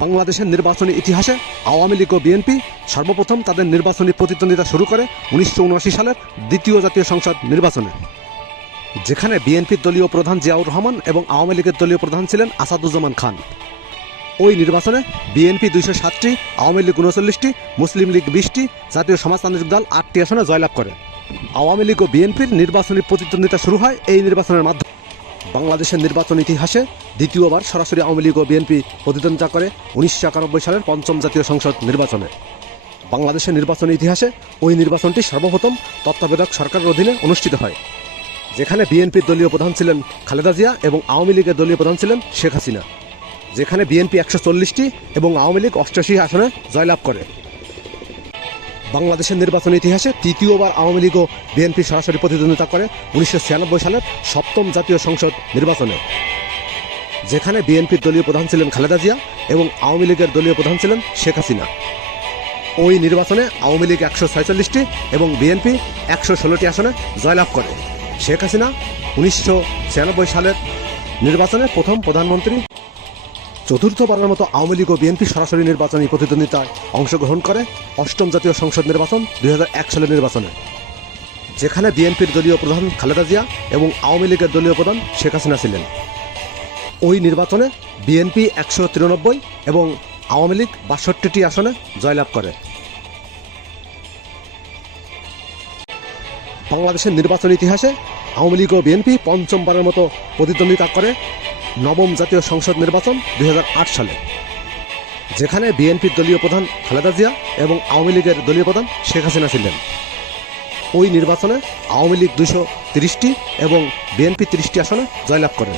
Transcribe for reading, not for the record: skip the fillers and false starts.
বাংলাদেশের নির্বাচনী ইতিহাসে আওয়ামী লীগ ও বিএনপি সর্বপ্রথম তাদের নির্বাচনী প্রতিদ্বন্দ্বিতা শুরু করে 1979 সালের দ্বিতীয় জাতীয় সংসদ নির্বাচনে, যেখানে বিএনপির দলীয় প্রধান জিয়াউর রহমান এবং আওয়ামী লীগের দলীয় প্রধান ছিলেন আসাদুজ্জামান খান। ওই নির্বাচনে বিএনপি 207টি, আওয়ামী লীগ 39টি, মুসলিম লীগ 20টি, জাতীয় সমাজতান্ত্রিক দল 8টি আসনে জয়লাভ করে। আওয়ামী লীগ ও বিএনপির নির্বাচনী প্রতিদ্বন্দ্বিতা শুরু হয় এই নির্বাচনের মাধ্যমে। বাংলাদেশের নির্বাচন ইতিহাসে দ্বিতীয়বার সরাসরি আওয়ামী লীগ ও বিএনপি প্রতিদ্বন্দ্বিতা করে 1991 সালের পঞ্চম জাতীয় সংসদ নির্বাচনে। বাংলাদেশের নির্বাচনী ইতিহাসে ওই নির্বাচনটি সর্বপ্রথম তত্ত্বাবধায়ক সরকারের অধীনে অনুষ্ঠিত হয়, যেখানে বিএনপির দলীয় প্রধান ছিলেন খালেদা জিয়া এবং আওয়ামী লীগের দলীয় প্রধান ছিলেন শেখ হাসিনা, যেখানে বিএনপি 140টি এবং আওয়ামী লীগ 88 আসনে জয়লাভ করে। বাংলাদেশের নির্বাচনী ইতিহাসে তৃতীয়বার আওয়ামী লীগ ও বিএনপি সরাসরি প্রতিদ্বন্দ্বিতা করে 1996 সালের সপ্তম জাতীয় সংসদ নির্বাচনে, যেখানে বিএনপির দলীয় প্রধান ছিলেন খালেদা জিয়া এবং আওয়ামী লীগের দলীয় প্রধান ছিলেন শেখ হাসিনা। ওই নির্বাচনে আওয়ামী লীগ 146টি এবং বিএনপি 116টি আসনে জয়লাভ করে। শেখ হাসিনা 1996 সালের নির্বাচনে প্রথম প্রধানমন্ত্রী। চতুর্থবারের মতো আওয়ামী লীগ ও বিএনপি সরাসরি নির্বাচনী প্রতিদ্বন্দ্বিতায় অংশগ্রহণ করে অষ্টম জাতীয় সংসদ নির্বাচন 2001 সালের নির্বাচনে, যেখানে বিএনপির দলীয় প্রধান খালেদা জিয়া এবং আওয়ামী লীগের দলীয় প্রধান শেখ হাসিনা ছিলেন। ওই নির্বাচনে বিএনপি 193 এবং আওয়ামী লীগ 62টি আসনে জয়লাভ করে। বাংলাদেশের নির্বাচনী ইতিহাসে আওয়ামী লীগ ও বিএনপি পঞ্চমবারের মতো প্রতিদ্বন্দ্বিতা করে নবম জাতীয় সংসদ নির্বাচন 2008 সালে, যেখানে বিএনপির দলীয় প্রধান খালেদা জিয়া এবং আওয়ামী লীগের দলীয় প্রধান শেখ হাসিনা ছিলেন। ওই নির্বাচনে আওয়ামী লীগ 230টি এবং বিএনপি 30টি আসনে জয়লাভ করে।